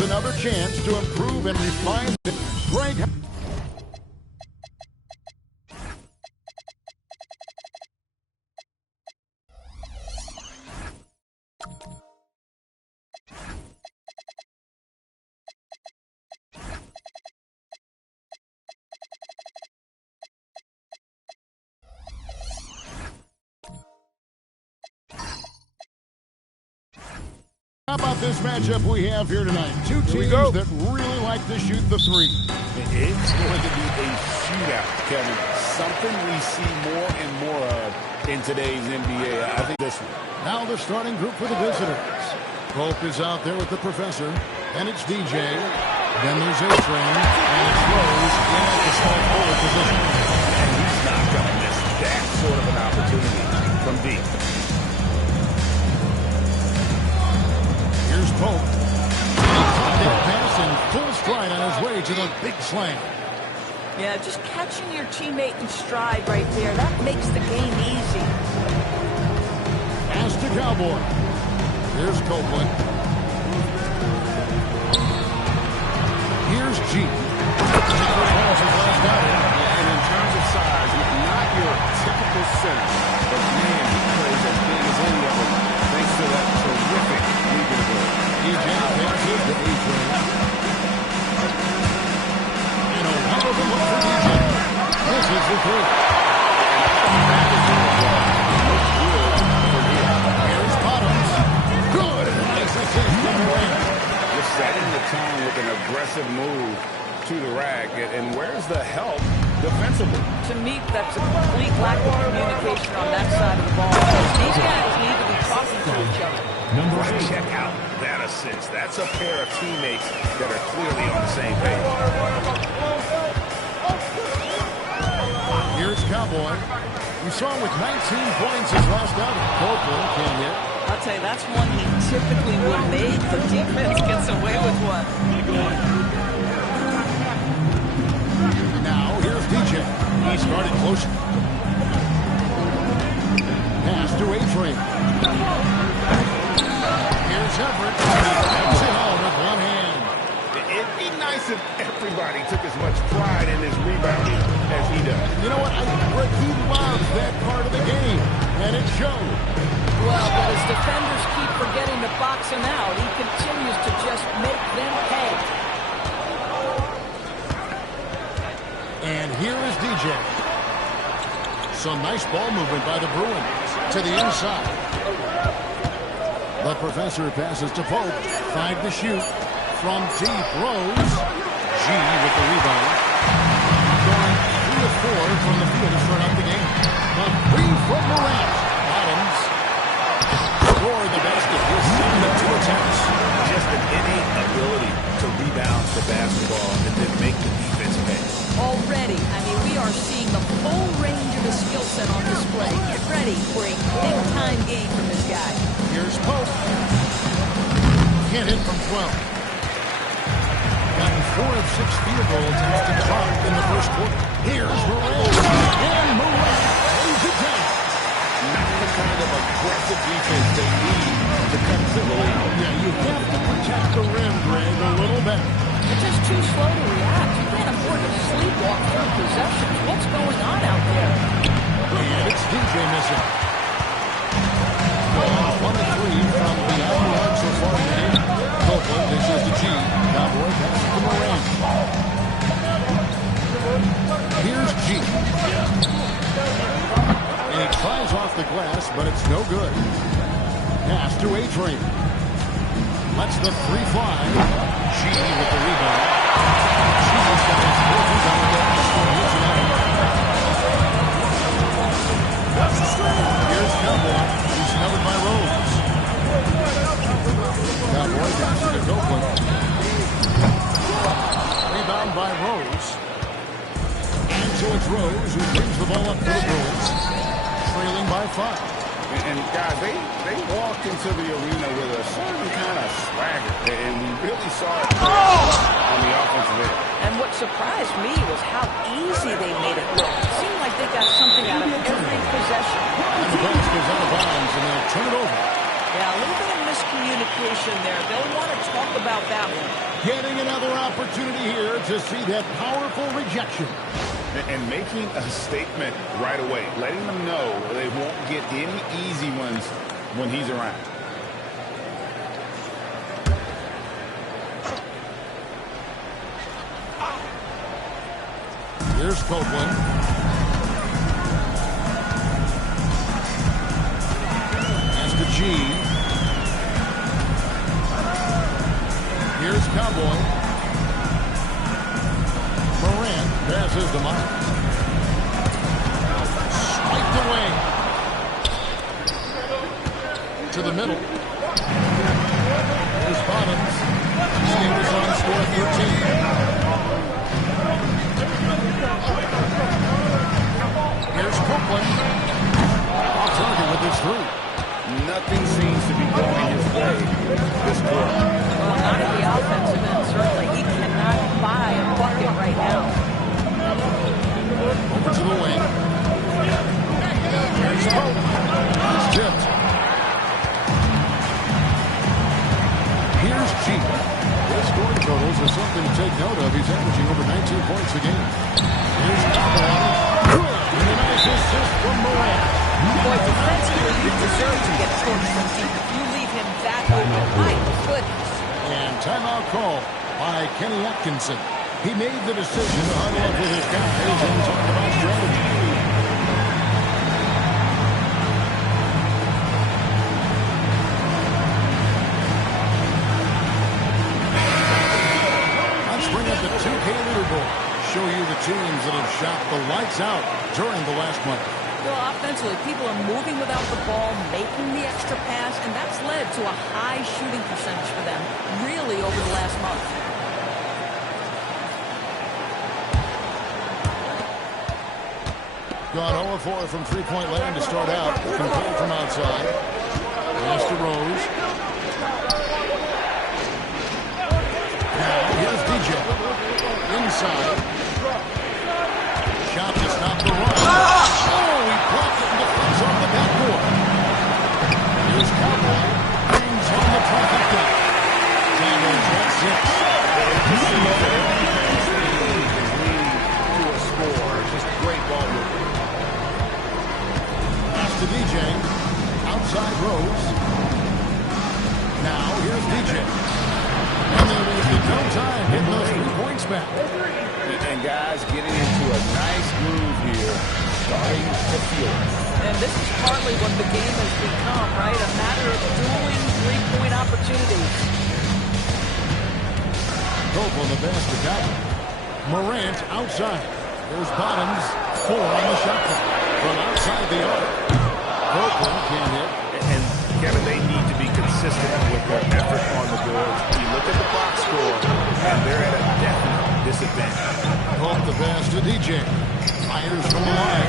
Here's another chance to improve and refine Greg. How about this matchup we have here tonight? Two teams that really like to shoot the three. It's going to be a shootout, Kevin. Something we see more and more of in today's NBA. I think this one. Now the starting group for the visitors. Pope is out there with the professor. Then it's DJ. Then there's A-Train. And it's Rose in at the small forward position. And he's not going to miss that sort of an opportunity from deep. Here's Pope. He caught that pass in full stride on his way to the big slam. Yeah, just catching your teammate in stride right there. That makes the game easy. Pass to Cowboy. Here's Copeland. Here's G. And in terms of size, not your typical center. But man, he plays as big as any of them. Thanks to that terrific leaping ability. DJ passes to A-Train. And a wonderful look for DJ. This is the three. Here's Bottoms. Good. Nice assist from Durant. Just setting the tone with an aggressive move to the rack. And where's the help defensively? To me, that's a complete lack of communication on that side of the ball. These guys need to be talking to each other. Check out that assist. That's a pair of teammates that are clearly on the same page. Here's Cowboy. We saw him with 19 points his last outing. Copeland can't hit. I'll tell you, that's one he typically would have made. The defense gets away with one. Now, here's DJ. He started closer. Pass to A-Train. Here's Everett. He takes it home with one hand. It'd be nice if everybody took as much pride in his rebounding as he does. You know what? Rick, he loves that part of the game, and it showed. Well, but as defenders keep forgetting to box him out, he continues to just make them pay. And here is DJ. Some nice ball movement by the Bruins to the inside. The professor passes to Pope. 5 to shoot. From deep, Rose. G with the rebound. Going 3 of 4 from the field to start out the game. A 3 from Morant. Bottoms. Score the basket. He's 7 of 2 attempts. Just an innate ability to rebound the basketball and then make the defense pay. Already, I mean, we are seeing the full range of his skill set on display. Get ready for a big-time game from this guy. Here's Pope. Can't hit from 12. Gotten 4 of 6 field goal attempts to drop in the first quarter. Here's Morant. And Morant lays it down. Not the kind of aggressive defense they need to come to the league. Yeah, you have to protect the rim, Greg, a little better. They're just too slow to react. You can't afford to sleepwalk through possessions. What's going on out there? And it's DJ missing. 1 of 3 from beyond the arc so far in the game. Copeland dishes to G. Cowboy passes to Morant. Here's G. And he tries off the glass, but it's no good. Pass to A-Train. Lets the 3 fly. G with the rebound. G's got his 4th rebound there. Here's Cowboy. He's covered by Rose. Cowboy passes to Copeland. Rebound by Rose. And so it's Rose who brings the ball up to the Bruins. Trailing by 5. And guys, they walked into the arena with a certain kind of swagger, and we really saw it on the offensive end. And what surprised me was how easy they made it look. It seemed like they got something out of every possession. And the pass goes out of bounds, and they'll turn it over. Yeah, a little bit of communication there. They'll want to talk about that one. Getting another opportunity here to see that powerful rejection. And making a statement right away, letting them know they won't get any easy ones when he's around. Here's Copeland. Pass to G. Here's Cowboy. Morant passes to Myers. Swiped away. To the middle. Here's Bottoms. Steelers on score 13. Here's Copeland. Off target with his three. Nothing seems to be going his way this quarter. Well, not at the offensive end, certainly. He cannot buy a bucket right now. Over to the wing. Here's Pope. He's tipped. Here's G. His scoring totals are something to take note of. He's averaging over 19 points a game. Here's Cowboy. And a nice assist from Morant. Boy, defensively, you deserve to get torched from deep if you leave him that open. My goodness. And timeout call by Kenny Atkinson. He made the decision to huddle up with his guys and talk about strategy. Let's bring up the 2K leaderboard. Show you the teams that have shot the lights out during the last month. Well, offensively, people are moving without the ball, making the extra pass, and that's led to a high shooting percentage for them, really, over the last month. Gone 0-4 from three-point land to start out. Control from outside. Pass to Rose. Now, here's DJ. Inside. Shot to stop the run. Oh, he blocked it in defense off the backboard. Here's Cowboy. Brings home the trifecta. Cowboys at 6. To a score. Just great ball movement. Pass to DJ. Outside Rose. Now, here's DJ. And they're wasting no time getting those 3 points back. And guys getting into a nice groove here, starting to feel it. And this is partly what the game has become, right? A matter of dueling three-point opportunities. Pope on the basket down. Morant outside. There's Bottoms. 4 on the shot clock. From outside the arc. Copeland can't hit. And Kevin, they need to be consistent with their effort on the boards. You look at the box score, and they're at a definite disadvantage. Off the pass to DJ. Fires from the line.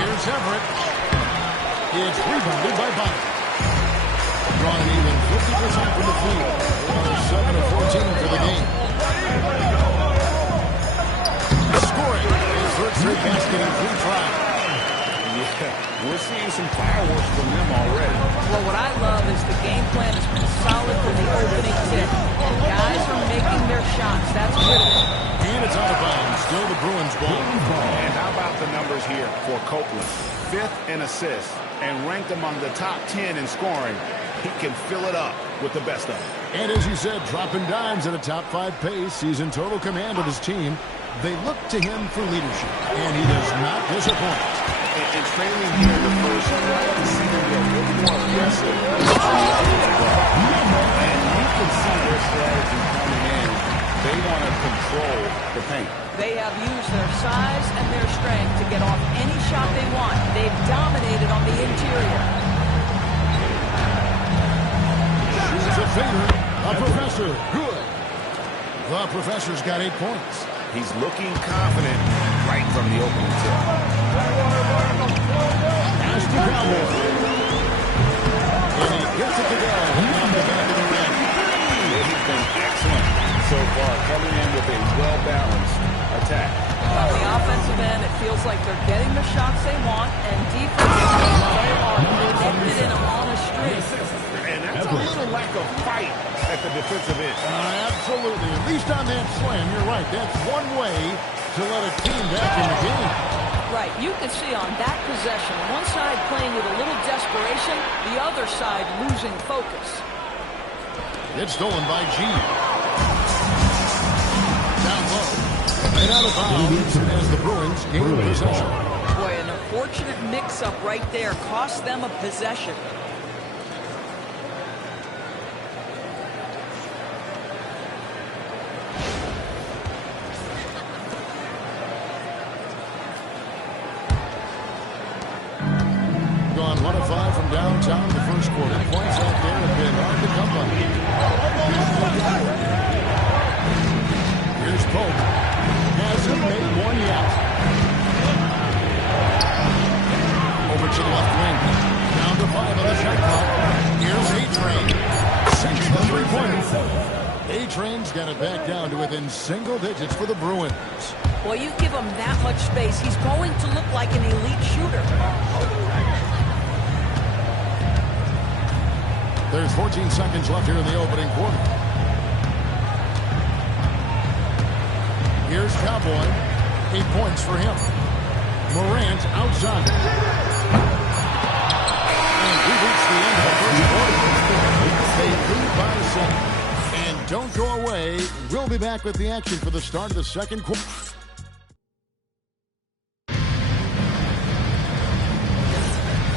Here's Everett. It's rebounded by Bottoms. Drawn an even 50% from the field. 7 of 14 for the game. Scoring. His first 3 basket in 3 tries. Yeah, we're seeing some fireworks from them already. Well, what I love is the game plan has been solid from the opening tip. Guys are making their shots. That's critical. And it's out of bounds. Still the Bruins ball. And how about the numbers here for Copeland? 5th in assists and ranked among the top 10 in scoring. He can fill it up with the best of them. And as you said, dropping dimes at a top 5 pace. He's in total command of his team. They look to him for leadership, and he does not disappoint. And trailing here in the first, I'd like to see them get a little more aggressive. And you can see their strategy coming in. They want to control the paint. They have used their size and their strength to get off any shot they want. They've dominated on the interior. Shoots a fader. A professor. Good. The professor's got 8 points. He's looking confident right from the opening tip. Pass to Cowboy. And he gets it to go. On the back of the rim. He's been excellent so far, coming in with a well-balanced attack. On the offensive end, it feels like they're getting the shots they want, and defensively, they are connected in a on a string. And that's just a little lack of fight at the defensive end. Absolutely. At least on that slam, you're right. That's one way to let a team back in the game. Right. You can see on that possession, one side playing with a little desperation, the other side losing focus. It's stolen by G. Down low. And out of bounds as the Bruins gain possession. Boy, an unfortunate mix-up right there cost them a possession. Gone 1 of 5 from downtown in the first quarter. Points out there have been hard to come by. Here's Pope. Hasn't made one yet. Over to the left wing. Down to 5 on the shot clock. Here's A-Train. Sinks the three-pointer. A-Train's got it back down to within single digits for the Bruins. Well, you give him that much space, he's going to look like an elite shooter. There's 14 seconds left here in the opening quarter. Here's Cowboy. 8 points for him. Morant outside. And we reach the end of the first quarter. They lead by 7. And don't go away. We'll be back with the action for the start of the second quarter.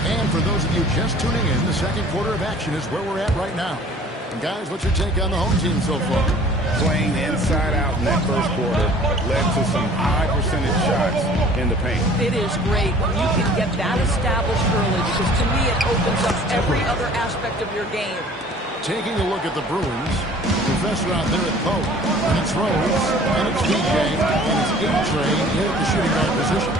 And for those of you just tuning in, the second quarter of action is where we're at right now. And guys, what's your take on the home team so far? Playing inside out in that first quarter led to some high percentage shots in the paint. It is great when you can get that established early, because to me it opens up every other aspect of your game. Taking a look at the Bruins, Professor out there at Pope, and it's Rose, and it's DJ, and it's A-Train in the shooting guard position.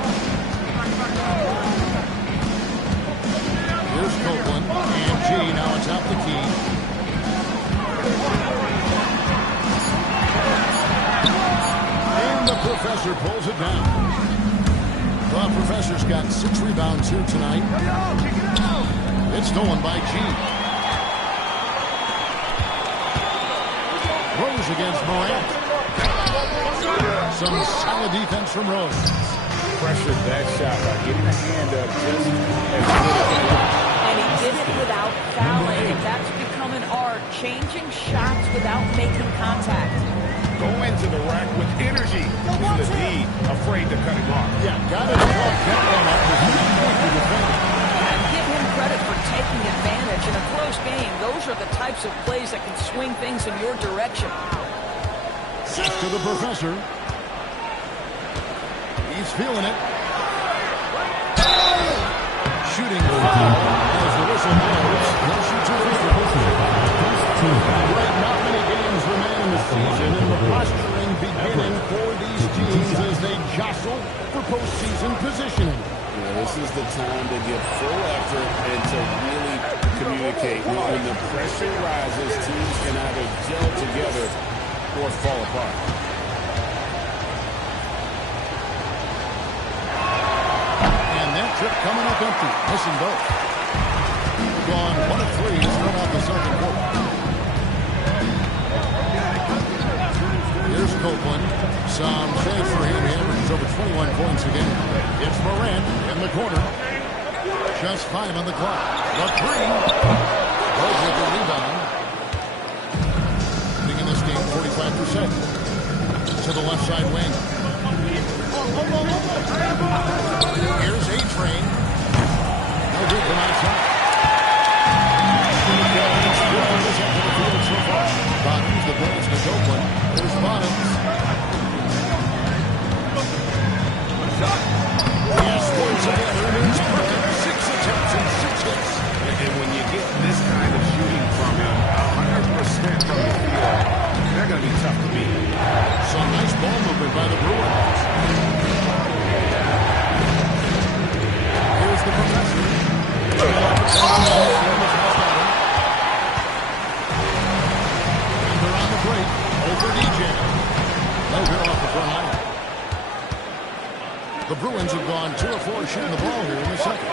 Here's Copeland, and G now atop the key. And the Professor pulls it down. The Professor's got 6 rebounds here tonight. It's stolen by G. Rose against Morant. Some solid defense from Rose. Pressured that shot by getting a hand up just as good. And he did it without fouling, and that's become an art, changing shots without making contact. Go into the rack with energy. With the D, afraid to cut him off. Yeah, got to talk that one up. And give him credit for taking advantage in a close game. Those are the types of plays that can swing things in your direction. Pass to the Professor. He's feeling it. Shooting foul as the whistle blows. He'll shoot 2 free throws. Right, not many games remain in the season, and the posturing beginning for these teams as they jostle for postseason positioning. Yeah, this is the time to give full effort and to really communicate. When the pressure rises, teams can either gel together or fall apart. Trip coming up empty, missing both. Gone 1 of 3 to start off the second quarter. Here's Copeland. Some saves for him. He averages over 21 points a game. It's Morant in the corner. Just 5 on the clock. The 3. Rose with the rebound. Leading in this game 45%. To the left side wing. Here's A-Train. No good from outside. Bottoms, the pass to Copeland. There's Bottoms. Yes, once again, remains perfect. 6 attempts and 6 hits. And when you get this kind of shooting from him, 100% from the field, they're going to be tough to beat. Some nice ball movement by the Bruins. Here's the Professor. And they're on the break. Over DJ. No good off the front line. The Bruins have gone 2 of 4 shooting the ball here in the second.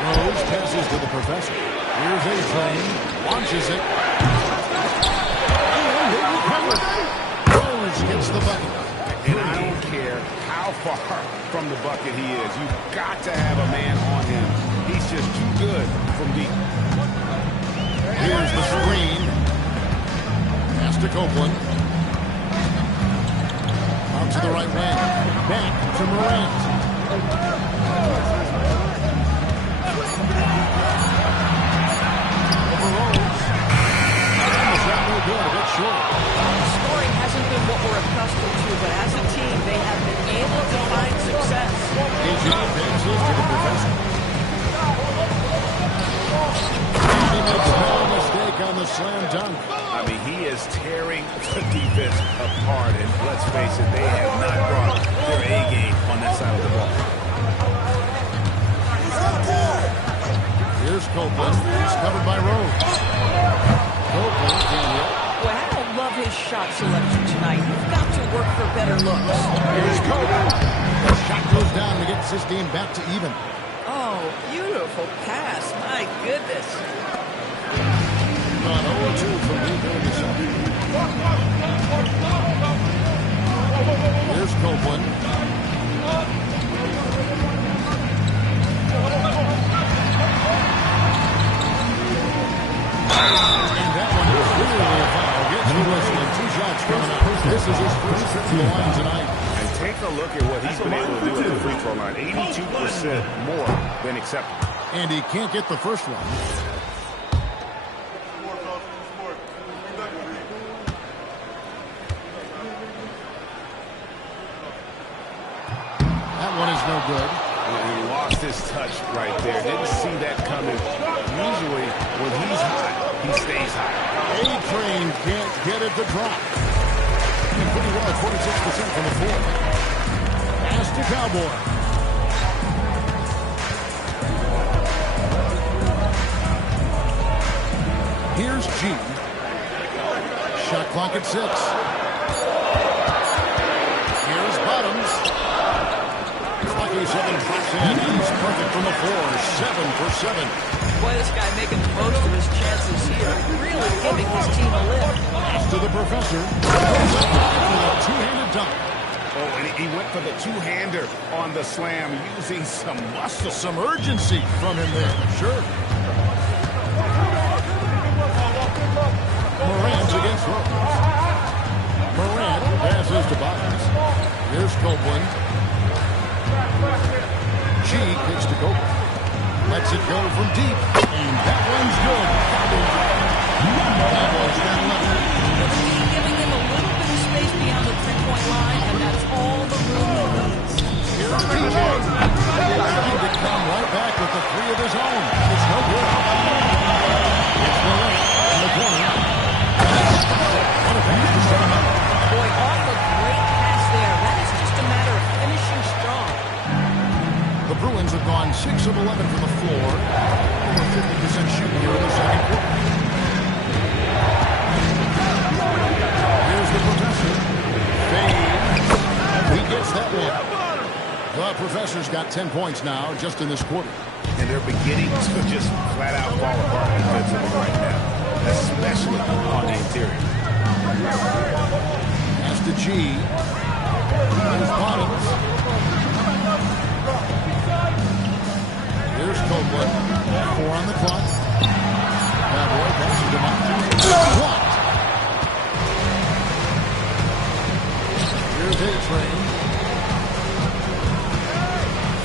Rose passes to the professor. Here's A-Train. Launches it. And he recovers. Rose gets the bucket. And I don't care how far from the bucket he is. You've got to have a man on him. He's just too good from deep. Here's the screen. Pass to Copeland. Out to the right wing. Back to Morant. Over Rose. Almost got no good. A bit short. Scoring hasn't been what we're accustomed to, but as a team, they have been able to find success. AJ advances to the professor. And he makes no mistake on the slam dunk. I mean, he is tearing the defense apart, and let's face it, they have not brought their A game on that side of the ball. Here's Copeland. He's covered by Rose. Copeland can't hit. Well, I don't love his shot selection tonight. You've got to work for better looks. Here's Copeland. The shot goes down and gets this game back to even. Oh, beautiful pass. My goodness. On 0-2 from deep in the second. Here's Copeland. And that one is clearly a foul. Gets the whistle and 2 shots coming up. This is his first trip to the line tonight. And take a look at what he's been able to do at the free throw line. 82% more than acceptable. And he can't get the first one. That one is no good. He lost his touch right there. Didn't see that coming. Usually, when he's hot, he stays hot. A-Train can't get it to drop. And pretty well, 46% from the floor. Pass to Cowboy. Here's G. Shot clock at 6. Here's Bottoms. Lucky 7 drops in. He's perfect from the floor. 7 for 7. Boy, this guy making the most of his chances here. Really giving his team a lift. Pass to the professor. Goes up with a two-handed dunk. Oh, and he went for the two-hander on the slam, using some muscle. Some urgency from him there. Sure. Morant against Rose. Morant passes to Bottoms. Here's Copeland. G kicks to Copeland. Lets it go from deep. And that one's good. Cowboys down level. Giving him a little bit of space beyond the three-point line, and that's all the room he needs. Here's DJ. Trying to come right back with the 3 of his own. It's no good. It's Morant in the corner. What a pass to set him up. Boy, off a great pass there. That is just a matter of finishing strong. The Bruins have gone 6 of 11 from the floor. Over 50% shooting here in the second quarter. Here's the professor. Fades. He gets that one. The professor's got 10 points now just in this quarter. And they're beginning to just flat out fall apart defensively right now, especially on the interior. Pass to G. There's Bottoms. Here's Copeland. 4 on the clock. Cowboy passes him up. Blocked. Here's A-Train.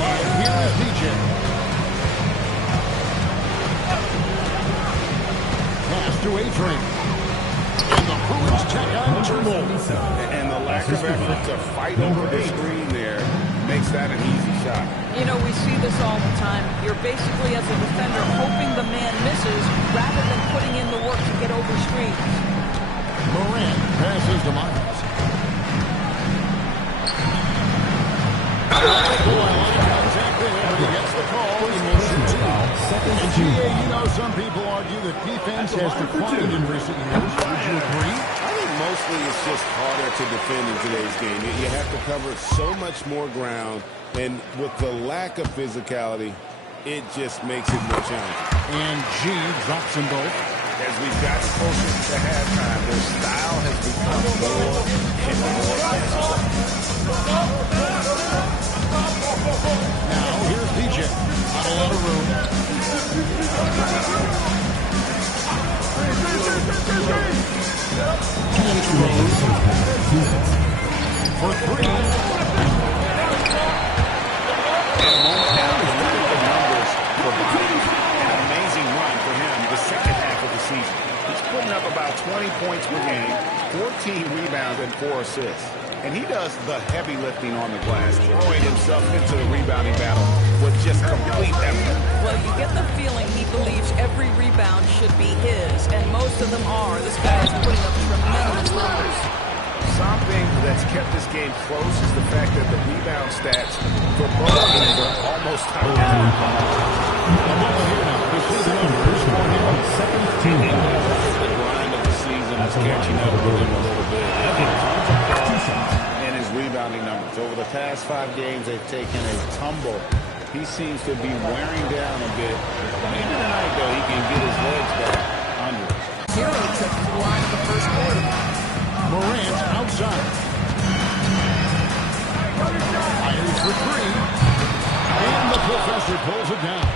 And here is DJ. Pass to A-Train. And the Bruins check on 2 more. And the lack of effort to fight over the screen there makes that an easy shot. You know, we see this all the time. You're basically, as a defender, hoping the man misses rather than putting in the work to get over screens. Morant passes to Myers. Contact there, but he gets the call. He will shoot 2. And GA, you know, some people argue that defense has declined in recent years. Would you agree? I think mostly it's just harder to defend in today's game. You have to cover so much more ground, and with the lack of physicality, it just makes it more challenging. And G drops them both. As we've gotten closer to halftime, their style has become more and more physical. Now, here's DJ. Not a lot of room. For three. And now is look at the numbers for Bobby. An amazing run for him the second half of the season. He's putting up about 20 points per game, 14 rebounds, and 4 assists. And he does the heavy lifting on the glass, throwing himself into the rebounding battle with just complete effort. Well, you get the feeling he believes every rebound should be his, and most of them are. This guy is putting up tremendous numbers. Something that's kept this game close is the fact that the rebound stats for both teams are almost identical. The grind of the season is catching up with him a little bit. And his rebounding numbers. Over the past 5 games, they've taken a tumble. He seems to be wearing down a bit. Maybe tonight, though, he can get his legs back under it. 0 took the line of the first quarter. Morant outside. Fires for three. And the professor pulls it down.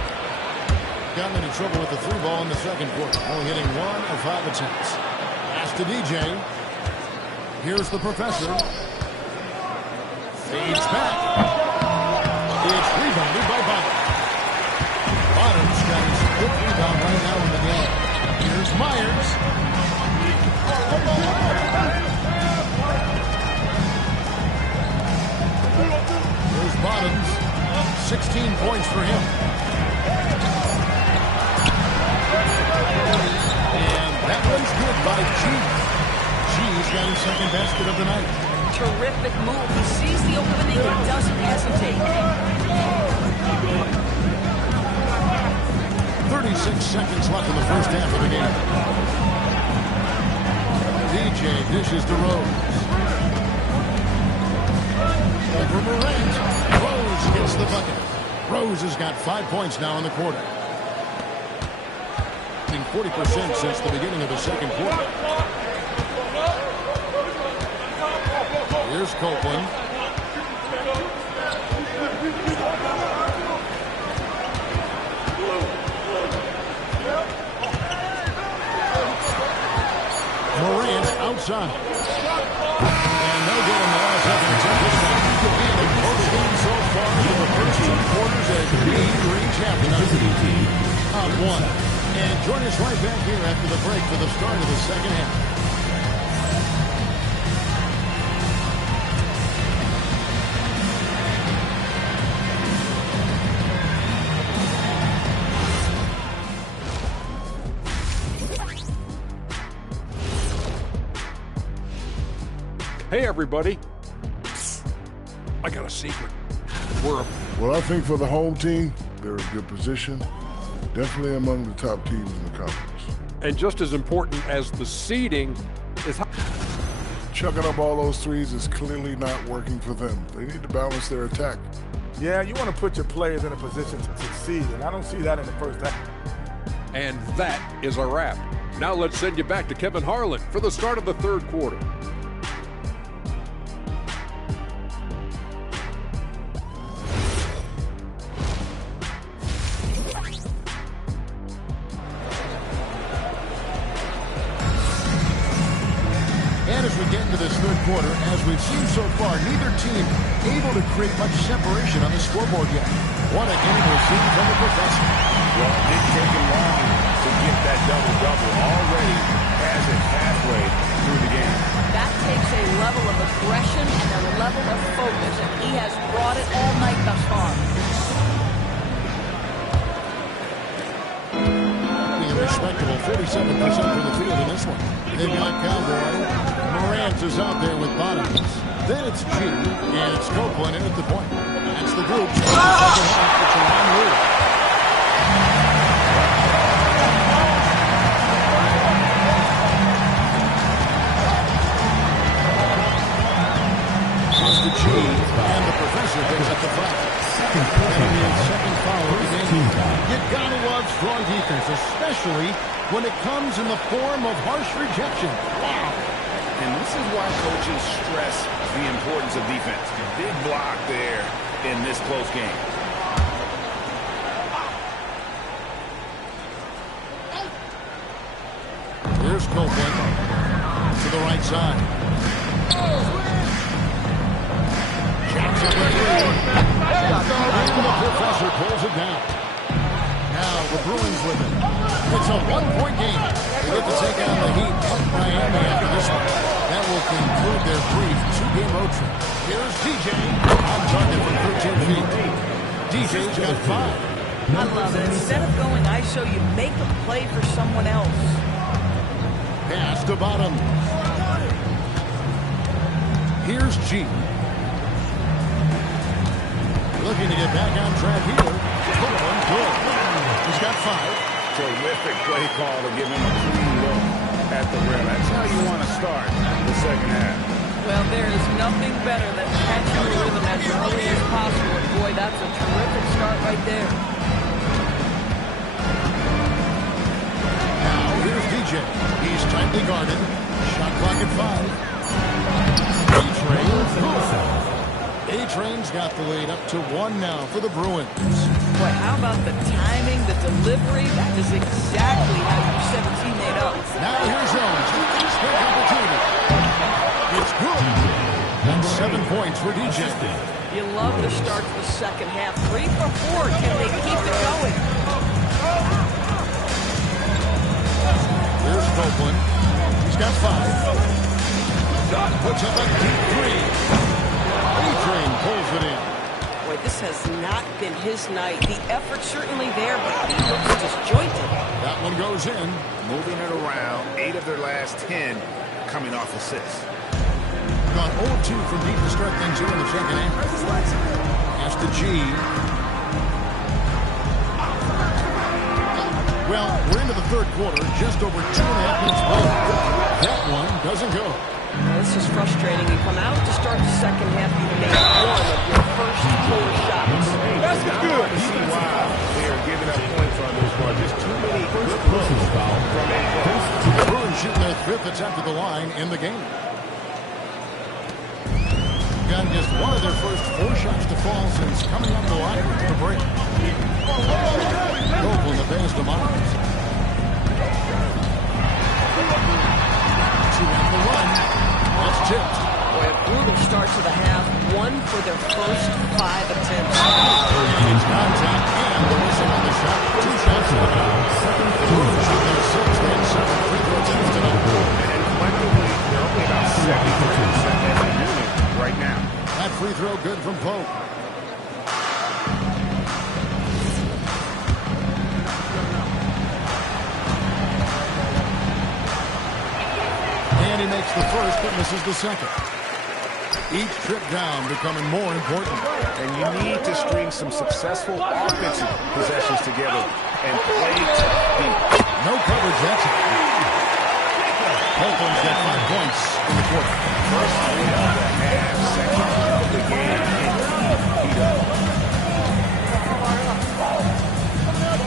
Got into trouble with the 3 ball in the second quarter. Only hitting 1 of 5 attempts. Pass to DJ. Here's the professor. Fades back. It's rebounded by Bottoms. Bottoms got his 5th rebound right now in the game. Here's Myers. Here's Bottoms. 16 points for him. And that one's good by G. G's got his second basket of the night. Terrific move. He sees the opening and doesn't hesitate. 36 seconds left in the first half of the game. DJ dishes to Rose. Over Morant. Rose gets the bucket. Rose has got 5 points now in the quarter. 40% since the beginning of the second quarter. Here's Copeland. Morant outside. And no good in the last second attempt this time. And a close game so far in the first 2 quarters as we reach half the up 1. And join us right back here after the break for the start of the second half. Hey, everybody. I got a secret. Well, I think for the home team, they're in good position. Definitely among the top teams in the conference. And just as important as the seeding is how Chucking up all those threes is clearly not working for them. They need to balance their attack. Yeah, you want to put your players in a position to succeed, and I don't see that in the first half. And that is a wrap. Now let's send you back to Kevin Harlan for the start of the third quarter. And as we get into this third quarter, as we've seen so far, neither team able to create much separation on the scoreboard yet. What a game we're seeing from the professor. Well, it didn't take him long to get that double-double. Already has it halfway through the game. That takes a level of aggression and a level of focus, and he has brought it all night thus far. A respectable 47% from the field in this one. They've got Cowboy. Morant is out there with Bottoms. Then it's G, and it's Copeland in at the point. That's the group. It's a long rule. to G, and the professor picks up the foul. That'll be his second foul of the game. You gotta love strong defense, especially when it comes in the form of harsh rejection. Wow. And this is why coaches stress the importance of defense. Big block there in this close game. Here's Copeland to the right side. Jacks up the three. And the professor pulls it down. Now the Bruins with it. It's a one-point game. They get to take on the Heat of Miami after this one. That will conclude their brief two-game road trip. Here's DJ on target from 13 feet. DJ's got 5. I love it. Instead of going ISO, you make a play for someone else. Pass to bottom. Here's G. Looking to get back on track here. Copeland, good. He's got 5. Terrific play call to give him a clean look at the rim. That's how you want to start the second half. Well, there is nothing better than catching the rhythm as early as possible. And boy, that's a terrific start right there. Now, here's DJ. He's tightly guarded. Shot clock at 5. A-Train's got the lead up to 1 now for the Bruins. Boy, how about the timing, the delivery? That is exactly how you set a teammate up. Now here's Jones. Quick opportunity. It's good. And 7 points for DJ. You love the start to the second half. 3 for 4. Can they keep it going? Here's Copeland. He's got 5. Puts up a deep 3. A-Train pulls it in. Boy, this has not been his night. The effort's certainly there, but he looks disjointed. That one goes in. Moving it around. 8 of their last 10 coming off assists. Gone 0-2 from deep to start things here in the second half. Pass to G. Well, we're into the third quarter. Just over 2.5 minutes left. That one doesn't go. This is frustrating. You come out to start the second half, you make 1 of your first 4 shots. That's good. You see why they are giving up points on this one. Just too many good looks from A. The Bruins shooting their 5th attempt at the line in the game. Gotten just 1 of their first 4 shots to fall since coming up the line to the break. Copeland the pass to Myers. 2 at the run. That's tipped. Boy, a brutal start to the half. 1 for their first 5 attempts. Contact and the whistle on the shot. 2 shots for the foul. The Bruins shoot their 6th and 7th free throw attempts tonight. And collectively, they're only about 73% in the unit right now. That free throw good from Pope. And he makes the first but misses the second. Each trip down becoming more important. And you need to string some successful offensive possessions together and play to beat. No coverage, that's it. Copeland's got 5 points in the quarter. First 3 of the half, second of the game.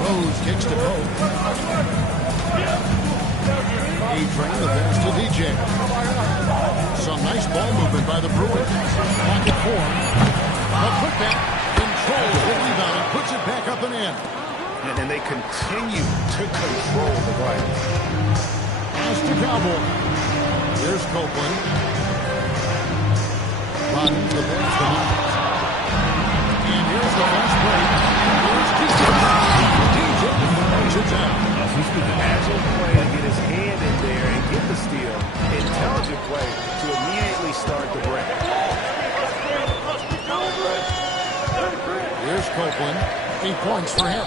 Rose kicks to Pope. A-Train the pass to DJ. Some nice ball movement by the Bruins. Pocket 4. A putback. Controls the rebound and puts it back up and in. And they continue to control the glass. Pass to Cowboy. Here's Copeland. Runs the pass to Myers. And here's the fast break. Here's DJ. DJ throws it down. Agile play to get his hand in there and get the steal. Intelligent play to immediately start the break. Here's Copeland. 8 points for him.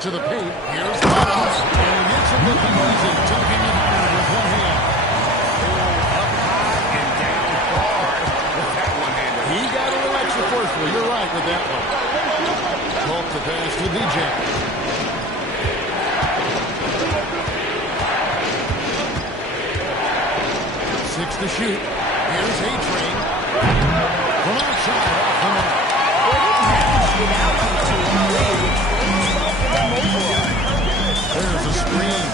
To the paint. Here's Bottoms. And he hits it looking easy. Tucking it hard with 1 hand. Up high and down hard with that one-hander. He got a little extra forceful. You're right with that one. Pope the pass to DJ. looks to shoot. Here's A-Train. From outside, off the mark. They didn't have to shoot out to the 2-3, which bodes well for them overall. There's a screen.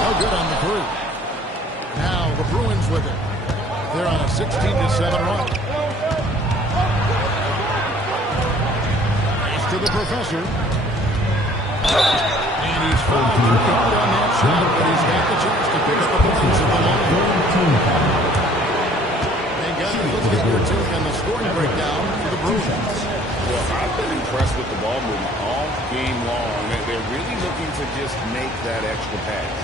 No good on the three. Now the Bruins with it. They're on a 16-7 run. Pass to the professor. And he's fouled for out on that shot, but he's got the chance to pick up the points at the line. And guys, let's get your take on the scoring breakdown for the Bruins. Well, I've been impressed with the ball movement all game long. They're really looking to just make that extra pass.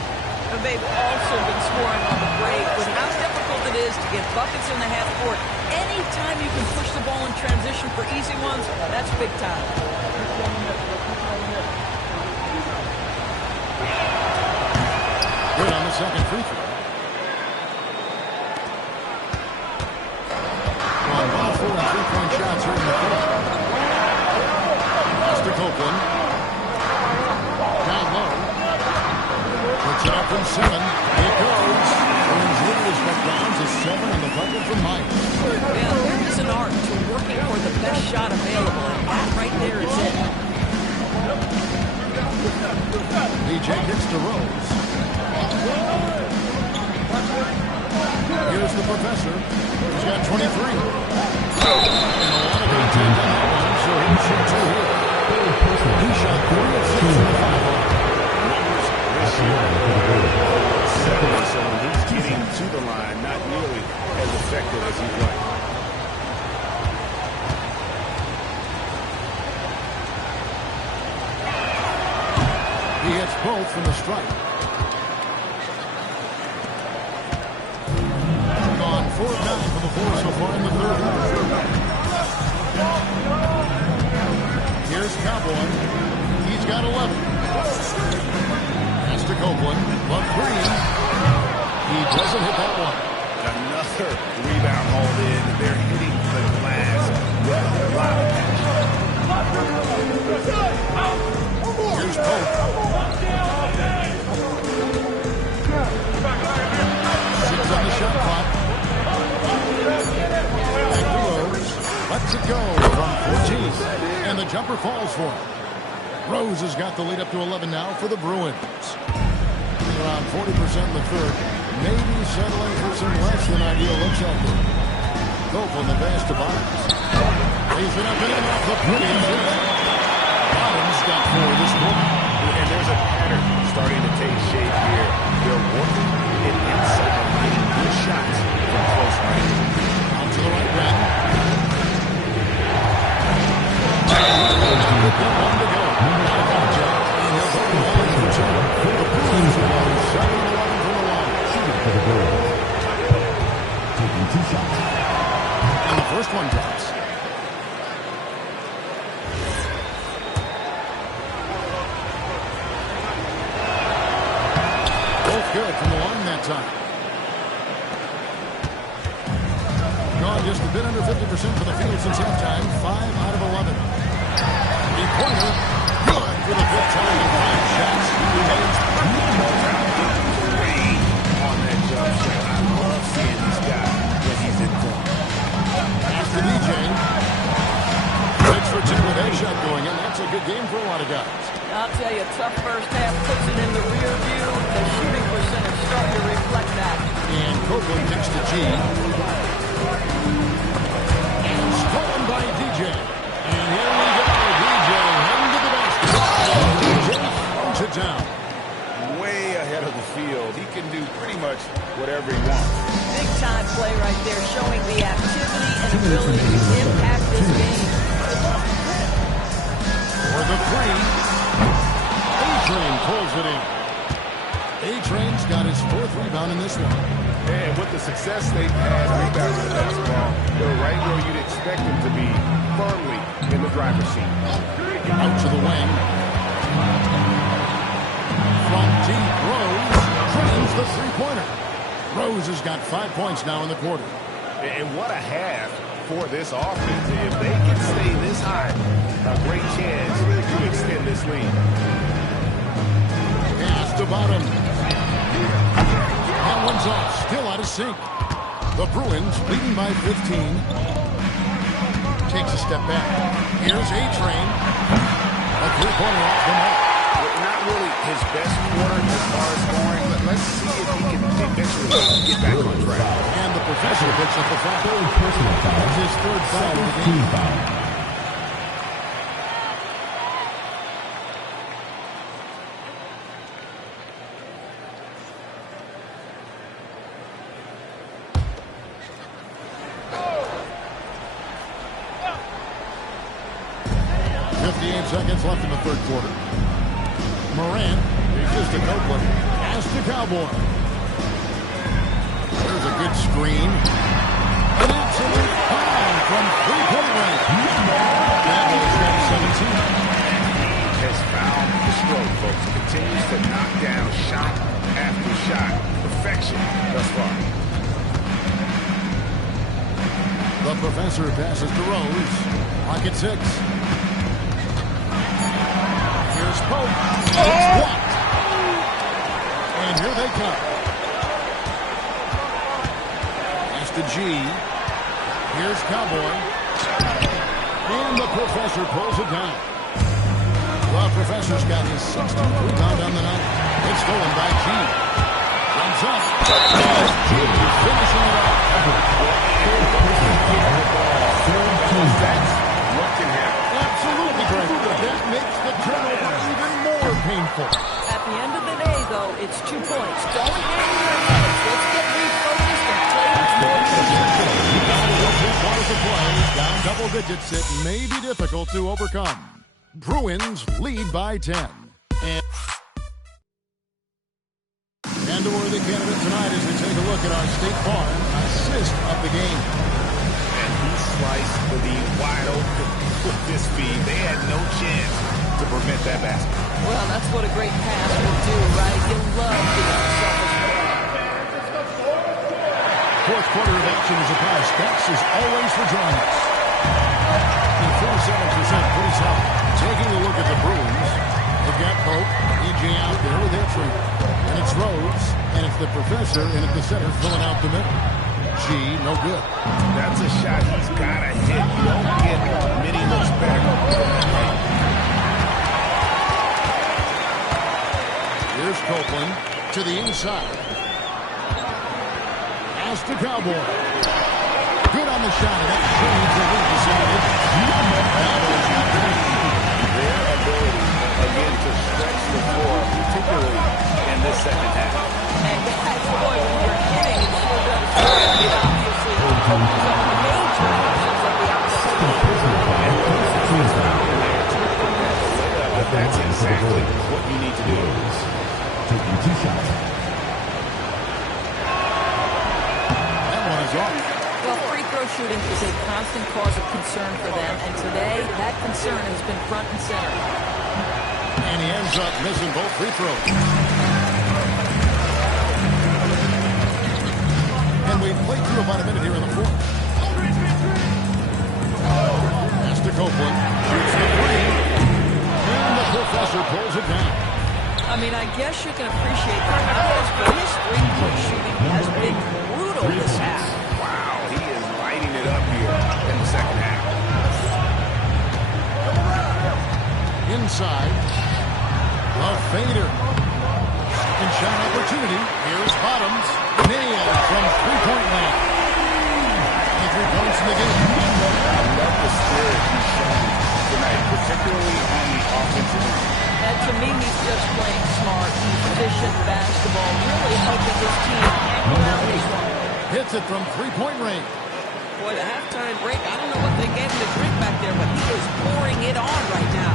And they've also been scoring on the break. With how difficult it is to get buckets in the half court, anytime you can push the ball in transition for easy ones, that's big time. Good on the second free throw. On ball 4 and 3-point shots here in the fourth. Pass to Copeland. Down low. Puts it up from 7. It goes. Bruins lead is what rounds is 7 on the bucket from Mike. Yeah, there is an art to working for the best shot available, and that right there is it. DJ gets to Rose. Here's the professor. He's got 23. And a lot of contact on that one, so he'll shoot 2 here. He shot 3 of 6 from the foul line. Numbers this year. 7, so when he's getting to the line, not nearly as effective as he'd like. He hits both from the strike. Gone 4-9 for the four so far in the third. Here's Cowboy. He's got 11. Pass to Copeland. 1-3. He doesn't hit that one. Another rebound hauled in. They're hitting the glass with a lot of passion. Here's Pope. 6 on the shot clock. Back to Rose. Lets it go from 14. And the jumper falls for him. Rose has got the lead up to 11 now for the Bruins. Around 40% in the third. Maybe settling for some less than ideal looks out there. Copeland the pass to Bottoms. Lays it up and in off the prettiest hit. Bottoms got 4 this morning. And there's a pattern starting to take shape here. They're working it inside, getting good shots from close range. Out to the right wing. One to go. Not a contact. And he'll go to the line for 2. The Bruins are on 7-11 from the line. For the Bruins. Taking 2 shots. And the first one drops. Good from the line that time. Gone just a bit under 50% for the field since halftime. 5 out of 11. Three-pointer. Good for the fifth time in 5 shots. He remains On that jump shot. I love seeing this guy when he's in form. Pass to DJ. 6 for 2 with a shot going in. That's a good game for a lot of guys. I'll tell you, tough first half puts it in the rear view. The shooting percentage starting to reflect that. And Copeland kicks to G. And stolen by DJ. And here we go. DJ into the basket. And DJ throws it down. Way ahead of the field. He can do pretty much whatever he wants. Big time play right there, showing the activity and ability to impact this game. For the 3. A-Train pulls it in. A-Train's got his 4th rebound in this one. And with the success they've had rebounding the basketball, they're right where you'd expect them to be, firmly in the driver's seat. Out to the wing. From deep, Rose drains the three-pointer. Rose has got 5 points now in the quarter. And what a half for this offense. If they can stay this high, a great chance to extend this lead. Pass to Bottom. And That one's off, still out of sync. The Bruins leading by 15. Takes a step back. Here's A-Train. A three-pointer off the mark. Not really his best quarter as far as scoring. Let's see if he can eventually get back on track. And the professor picks up the foul. Third personal foul. It's his third foul of the Team game. foul. Seconds left in the third quarter. Morant reaches to Copeland. Pass to Cowboy. There's a good screen. An absolute pound from three-point range. That is got 17. He has found the stroke, folks. Continues to knock down shot after shot. Perfection thus far. The professor passes to Rose. Pocket 6. Here's Pope. It's blocked. And here they come. Pass to G. Here's Cowboy. And the professor pulls it down. The professor's got his 16th rebound on the night. It's stolen by G. Runs up. And G finishing it off. That's what can happen. Absolutely great. That makes the turnover even more painful. At the end of the day, though, it's 2 points. Don't hang your heads. Let's get refocused and play with more play. Down double digits, it may be difficult to overcome. Bruins lead by 10. And a worthy candidate tonight as we take a look at our State Farm assist of the game. And he sliced the wide open with this feed. They had no chance to prevent that basket. Well, that's what a great pass will do, right? You'll love the unselfish play. Fourth quarter of action is upon us. Thanks as always for joining us. And 47%, pretty solid. Taking a look at the Bruins, they've got Pope, E.J. out there with A-Train. And it's Rose, and it's the professor in at the center filling out the middle. G, no good. That's a shot he's got to hit. You don't get many looks better. Here's Copeland to the inside. Pass to Cowboy. Good on the shot. That shades the lead decided. Their ability, again, to stretch the floor, particularly in this second half. And that's boy, when you're hitting, it sure does. It obviously opens up major options at the outside. But that's exactly what you need to do. Taking 2 shots. That one is off. Well, free throw shooting is a constant cause of concern for them, and today that concern has been front and center. And he ends up missing both free throws. And we've played through about a minute here in the fourth. Pass to Copeland. Shoots the three. And the professor pulls it down. I mean, I guess you can appreciate the contest, but his three-point shooting has been brutal this half. Wow, he is lighting it up here in the second half. Inside. The fader. Second shot opportunity. Here's Bottoms. Nailed from three-point land. 23 points in the game. I love the spirit he's shown tonight, particularly on the offensive end. And to me, he's just playing smart, efficient basketball, really helping his team hang out this one. Hits it from three-point range. Boy, the halftime break, I don't know what they gave him to drink back there, but he is pouring it on right now.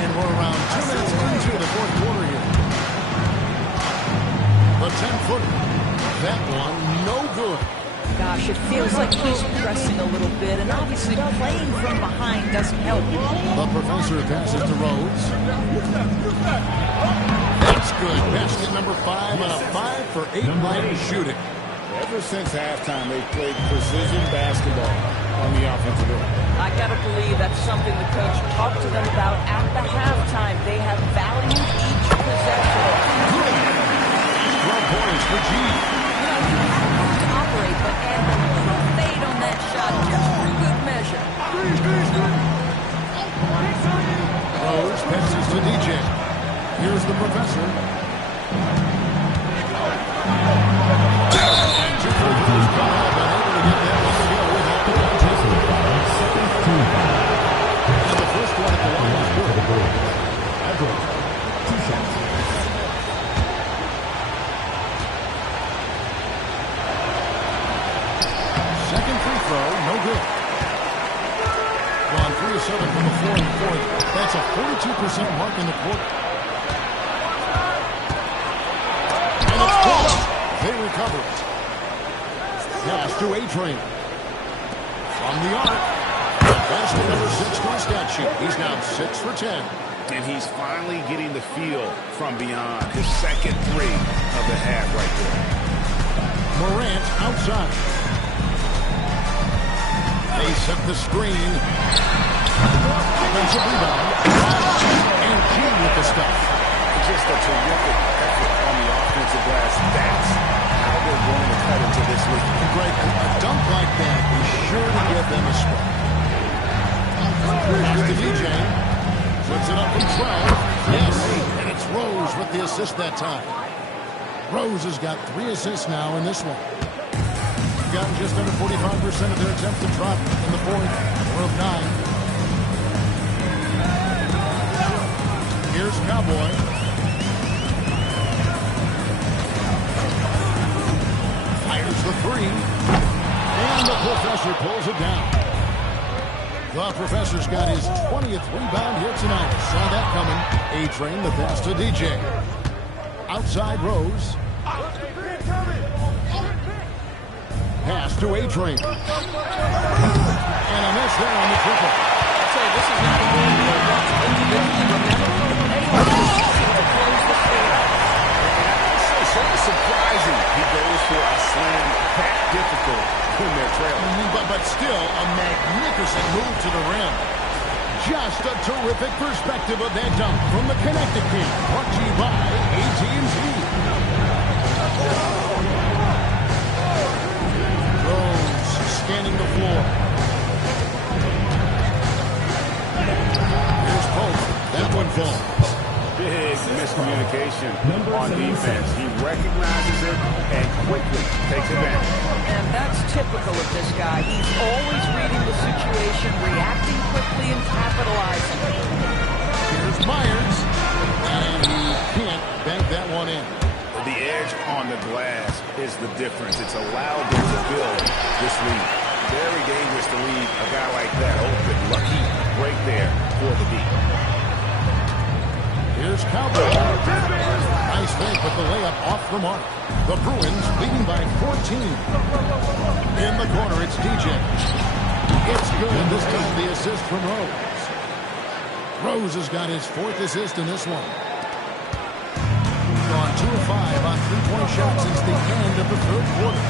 And we're around 2 minutes into the fourth quarter here. The 10-footer. That one, no good. Gosh, it feels like he's pressing a little bit, and obviously playing from behind doesn't help. The professor passes to Rhodes. That's good. Basket number 5 on a 5-for-8 night shooting. Ever since halftime, they've played precision basketball on the offensive end. I gotta believe that's something the coach talked to them about at the halftime. They have valued each possession Myers passes to DJ. Here's the professor. And two free come up and able to get that one to go without the contest. And the first one at the line is good. Average. 2 shots. Second free throw, no good. Gone 3 of 7 from the floor in the fourth. That's a 42% mark in the quarter. And it's close. They recover it. Pass to A-Train. From the arc. Pass to number 6 to his stat sheet. He's now 6 for 10. And he's finally getting the feel from beyond. His second three of the half right there. Morant outside. They set the screen. Offensive rebound. And King with the stuff. Just a terrific effort on the offensive glass. That's how they're going to cut into this league. Greg, a dunk like that is sure to give them a spark. Here's the DJ. Puts it up in 12. Yes, and it's Rose with the assist that time. Rose has got 3 assists now in this one. Gotten just under 45% of their attempts to drop in the fourth, 4 of 9. Here's Cowboy. Fires the 3. And the professor pulls it down. The professor's got his 20th rebound here tonight. Saw that coming. A-Train, the pass to DJ. Outside Rose. Pass to A-Train. And a miss there on the triple. I'll tell you, this is not a game you'll want to individually remember. Anyone who's seeking to close this game out. Sort of surprising he goes for a slam that difficult when they're trailing. But still a magnificent move to the rim. Just a terrific perspective of that dunk from the Connected King. Brought to you by AT&T. Rose scanning the floor. Here's Pope. That one falls. Big miscommunication on defense. He recognizes it and quickly takes advantage. And that's typical of this guy. He's always reading the situation, reacting quickly, and capitalizing. Here's Myers. And he can't bank that one in. The edge on the glass is the difference. It's allowed them to build this lead. Very dangerous to leave a guy like that open. Lucky break there for the D. Here's Cowboy. Nice fake, but the layup off the mark. The Bruins leading by 14. In the corner, it's DJ. It's good. This time the assist from Rose. Rose has got his 4th assist in this one. Gone 2 of 5 on 3-point shots since the end of the third quarter.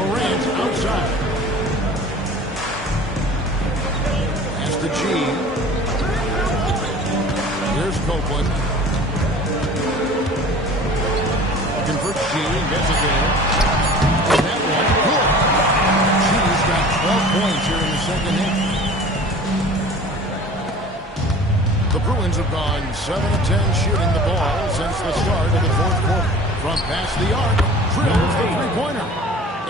Morant outside. Pass to G. Here's Copeland. Looking for G. Gets it there. And that one, good. G's got 12 points here in the second half. The Bruins have gone 7 of 10 shooting the ball since the start of the fourth quarter. From past the arc, drills the three-pointer.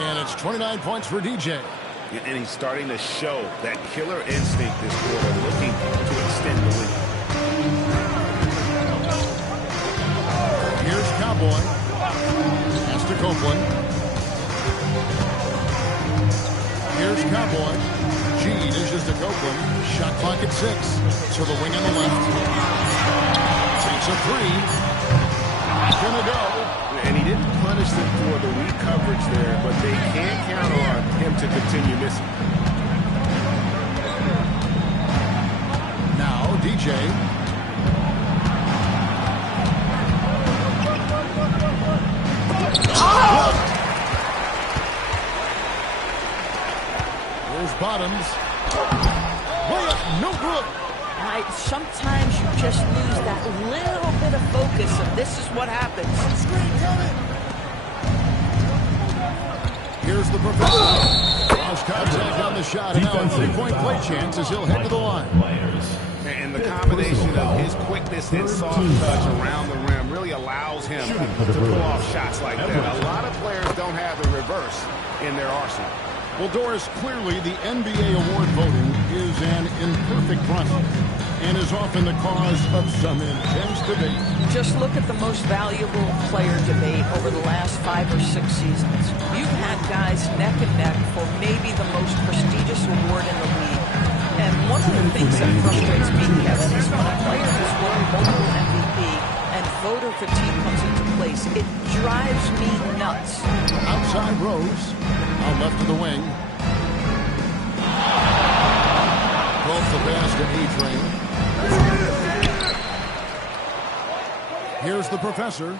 And it's 29 points for DJ. And he's starting to show that killer instinct this quarter, looking to extend the lead. Here's Cowboy. Pass to Copeland. Here's Cowboy. G dishes to Copeland. Shot clock at 6. To the wing on the left. Takes a 3. Not gonna go. And he didn't punish them for the weak coverage there, but they can't count on him to continue missing. Now DJ. There's Bottoms. Layup, no good. Sometimes you just lose that little bit of focus, and this is what happens. Here's the professor. Lost contact on the shot, and now a 3-point play chance as he'll head to the line. Myers. And the combination of his quickness and soft touch around the rim really allows him to pull off shots like that. A lot of players don't have the reverse in their arsenal. Well, Doris, clearly the NBA award voting is an imperfect process and is often the cause of some intense debate. Just look at the most valuable player debate over the last 5 or 6 seasons. You've had guys neck and neck for maybe the most prestigious award in the league. And one of the things that frustrates me, Kevin, is when a player has won multiple MVP and voter fatigue comes into place. It drives me nuts. Outside Rose, out left of the wing. Both the basket, A-Train. Here's the professor.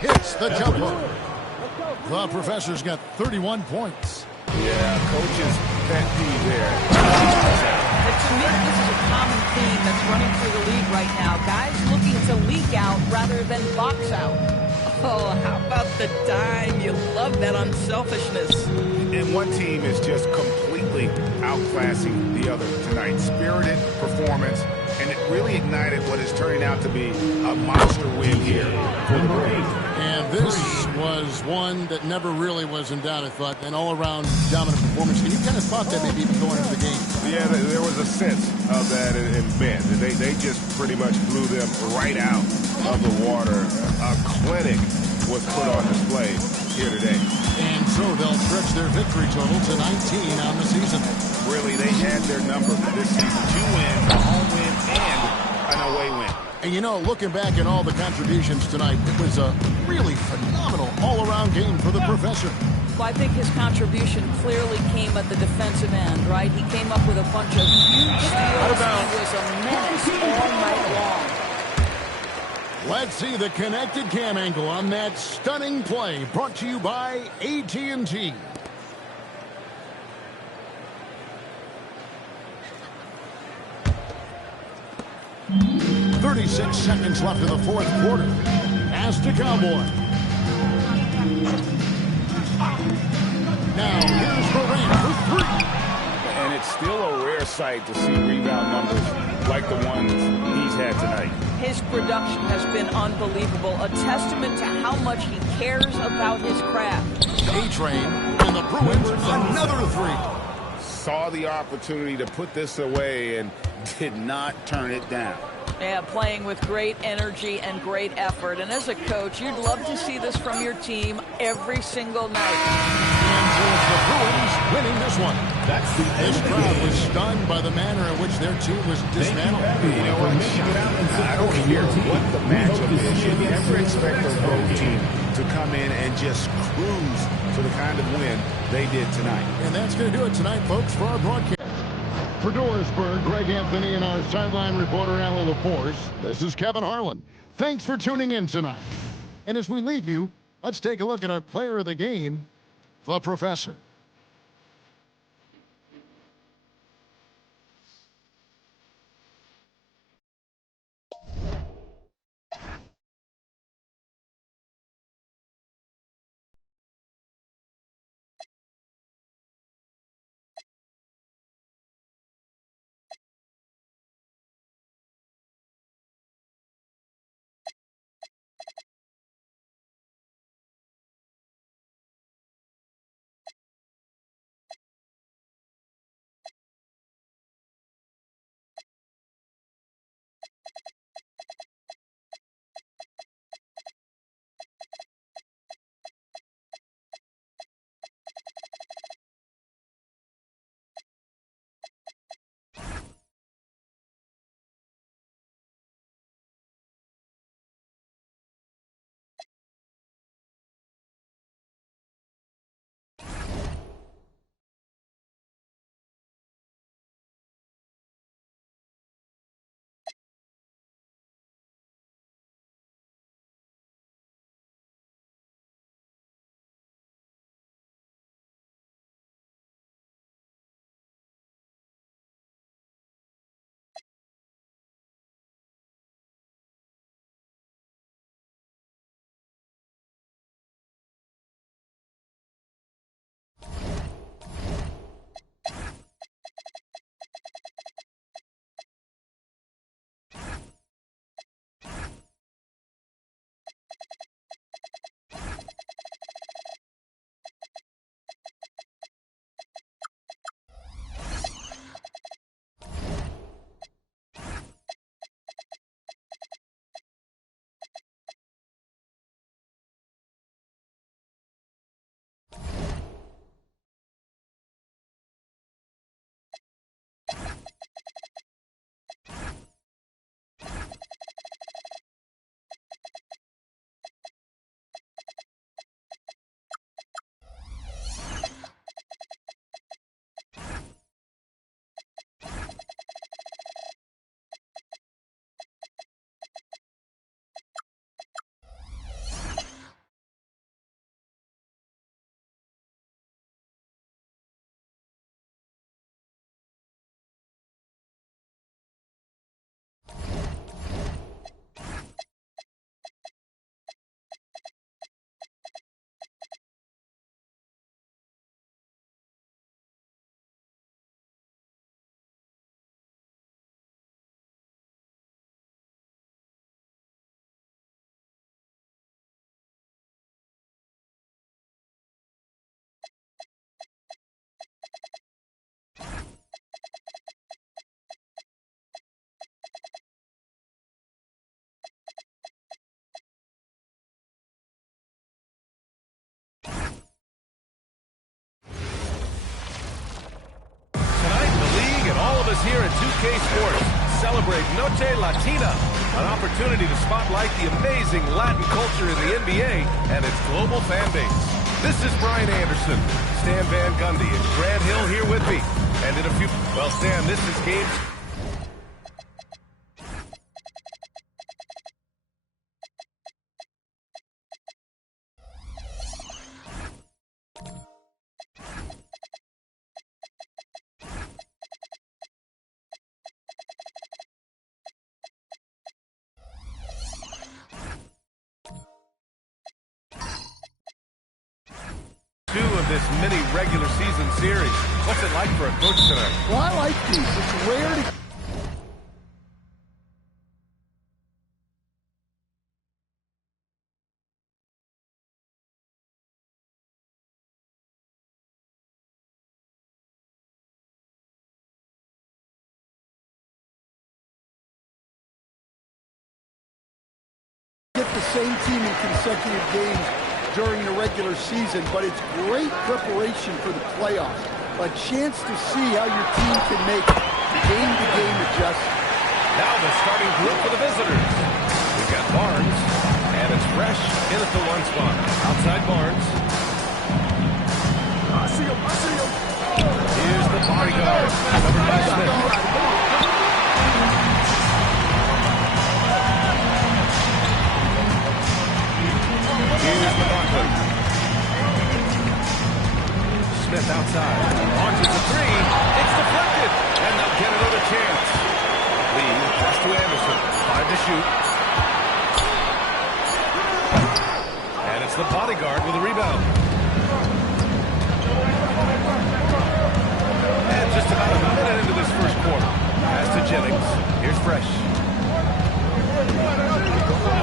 Hits the jumper. The professor's got 31 points. Yeah, coach's pet peeve there. But to me, this is a common theme that's running through the league right now. Guys looking to leak out rather than box out. Oh, how about the dime? You love that unselfishness. And one team is just completely outclassing the other tonight. Spirited performance, and it really ignited what is turning out to be a monster win here for the Braves. And this was one that never really was in doubt, I thought, an all-around dominant performance. And you kind of thought that maybe even going into the game. Yeah, there was a sense of that in Bend. They just pretty much blew them right out of the water. A clinic was put on display here today. And so they'll stretch their victory total to 19 on the season. Really, they had their number for this season. 2 wins, a home win, and an away win. And you know, looking back at all the contributions tonight, it was a really phenomenal all-around game for the professor. Well, I think his contribution clearly came at the defensive end, right? He came up with a bunch of huge steals. He was a menace all night long. Let's see the connected cam angle on that stunning play, brought to you by AT&T. .36 seconds left in the fourth quarter. Pass to Cowboy. Now here's Durant for 3. And it's still a rare sight to see rebound numbers like the ones he's had tonight. His production has been unbelievable, a testament to how much he cares about his craft. A-Train, and the Bruins another 3. Saw the opportunity to put this away and did not turn it down. Yeah, playing with great energy and great effort. And as a coach, you'd love to see this from your team every single night. And here's the Bruins winning this one. This crowd was stunned by the manner in which their team was dismantled. You know what? I don't care what the matchup is. You never expect a road team to come in and just cruise to the kind of win they did tonight. And that's going to do it tonight, folks, for our broadcast. For Dorisburg, Greg Anthony and our sideline reporter, Alan LaForce, this is Kevin Harlan. Thanks for tuning in tonight. And as we leave you, let's take a look at our player of the game, the professor. us here at 2K Sports. Celebrate Noche Latina, an opportunity to spotlight the amazing Latin culture in the NBA and its global fan base. This is Brian Anderson, Stan Van Gundy, and Grant Hill here with me. And in a few... Well, Stan, this is game... of this mini regular season series. What's it like for a coach tonight? Well, I like these. It's rare to... get the same team in consecutive games during the regular season, but it's great preparation for the playoffs. A chance to see how your team can make game-to-game adjustments. Now the starting group for the visitors. We've got Barnes, and it's Fresh in at the one spot. Outside Barnes. I see him. Here's the bodyguard, covered by Smith. Here's McLaughlin. Smith outside. Launches a three. It's deflected. And they'll get another chance. Lee pass to Anderson. 5 to shoot. And it's the bodyguard with a rebound. And just about a minute into this first quarter. Pass to Jennings. Here's Fresh.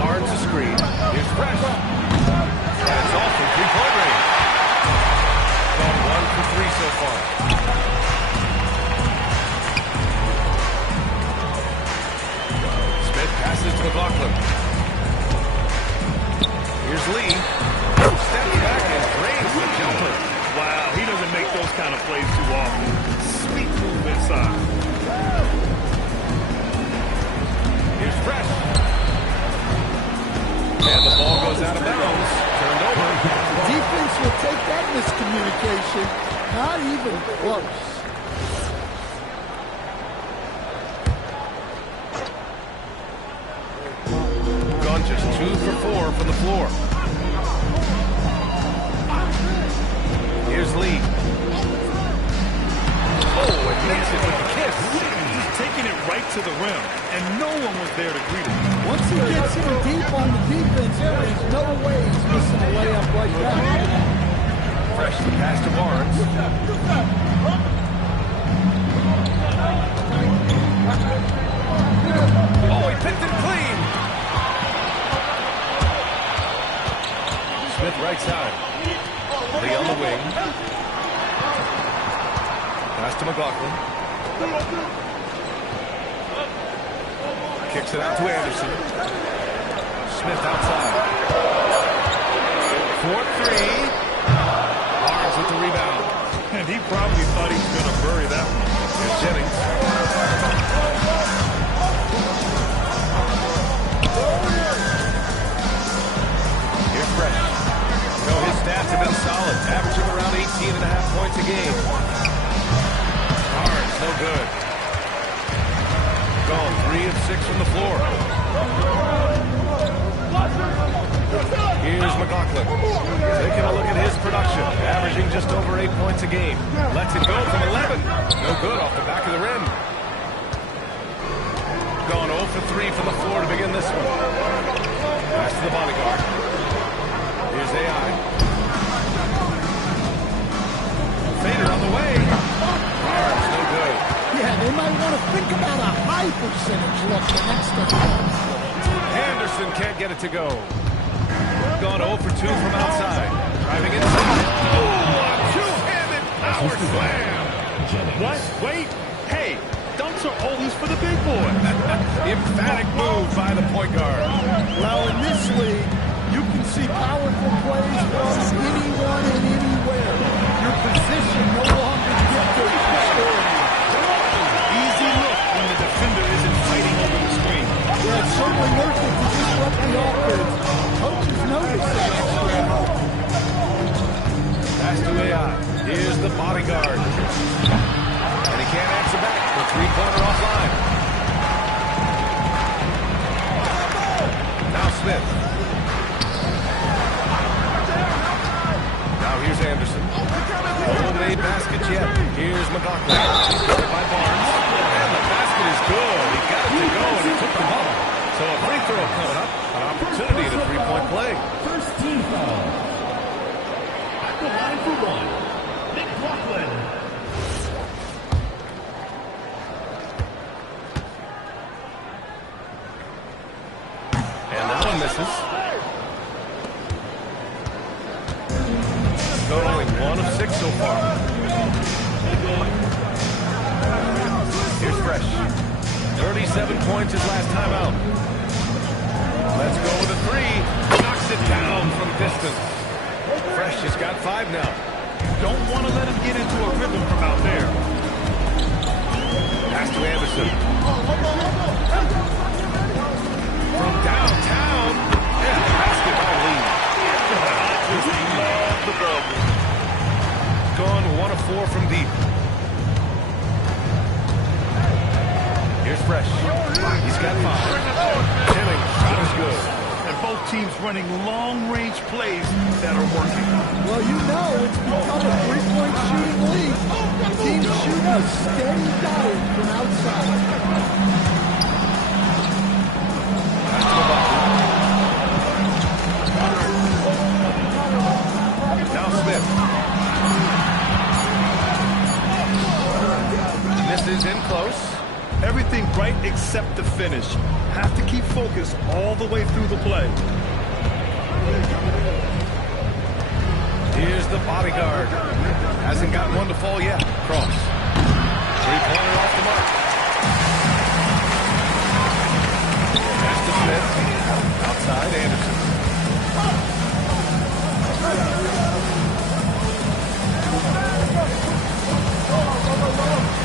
Barnes a screen. Here's Fresh. And it's all from three-point range. Gone 1 for 3 so far. Smith passes to McLaughlin. Here's Lee. Steps back and drains the jumper. Wow, he doesn't make those kind of plays too often. Sweet move inside. Here's Fresh. And the ball goes out of bounds. Turned over. The defense will take that miscommunication. Not even close. Gone just 2 for 4 from the floor. Here's Lee. Oh, and makes it with the kiss. He's taking it right to the rim, and no one was there to greet him. Once he gets in deep on the defense, there is no way he's missing a layup like that. Fresh the pass to Barnes. Oh, he picked it clean. Smith right side. Lee on the wing. Pass to McLaughlin. Kicks it out to Anderson. Smith outside. 4-3. Barnes with the rebound. And he probably thought he was going to bury that one. Here's Jennings. Here's Fresh. So his stats have been solid, averaging around 18.5 points a game. Barnes, no good. Gone 3 of 6 from the floor. Here's McLaughlin. Taking a look at his production, averaging just over 8 points a game. Lets it go from 11. No good off the back of the rim. Gone 0 for 3 from the floor to begin this one. Pass to the bodyguard. Here's AI. Fader on the way. Barnes, no good. Yeah, they might want to think about a high percentage look the next time. Anderson can't get it to go. Gone 0 for 2 from outside. Driving inside. Oh, a two-handed power slam. What? Wait. Hey, dunks are always for the big boy. Emphatic move by the point guard. Well, in this league, you can see powerful plays from anyone and anywhere. Your position no longer dictates the scoring. Easy Guarded by Barnes. And the basket is good. He got it to go, and he took the ball. So a free throw coming up. An opportunity at a three-point play. First team foul. At the line for one, McLaughlin. And that one misses. Got only 1 of 6 so far. Here's Fresh. 37 points his last time out. Let's go with a 3. Knocks it down from distance. Fresh has got 5 now. Don't want to let him get into a rhythm from out there. Pass to Anderson. From downtown. Yeah, basket by Lee. Love the ball. Gone 1 of 4 from deep. Here's Fresh. He's got 5. Jennings, shot is good. And both teams running long-range plays that are working. Well, you know it's become a three-point shooting league. Teams shoot a steady diet from outside. Now Smith. Misses in close. Everything right except the finish. Have to keep focus all the way through the play. Here's the bodyguard. Hasn't got one to fall yet. Cross. Three-pointer off the mark. Pass to Smith. Outside Anderson.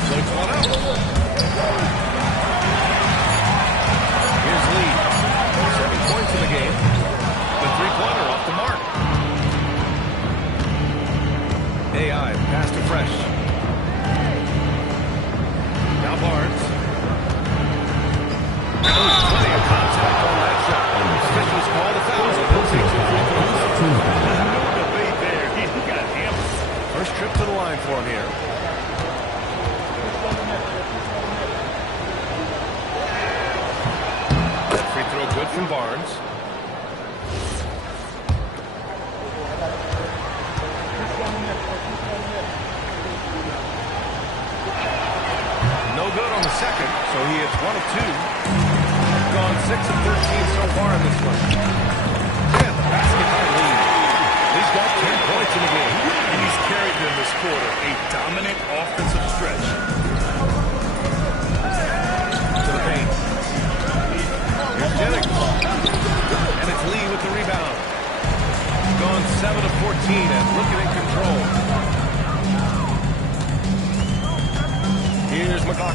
Takes one out. Here's Lee. 7 points in the game. The three-pointer off the mark. AI, pass to Fresh. Now Barnes. Plenty of contact on that shot. Officials call the foul. He'll take 2 free throws. No debate there. He got hammered. First trip to the line for him here. That free throw good from Barnes. No good on the second, so he hits 1 of 2. Gone 6 of 13 so far in this one. And the basket by Lee. He's got 10 points in the game. And he's carried them this quarter. A dominant offensive stretch. To the paint. Here's Jennings. And it's Lee with the rebound. Gone 7 of 14 at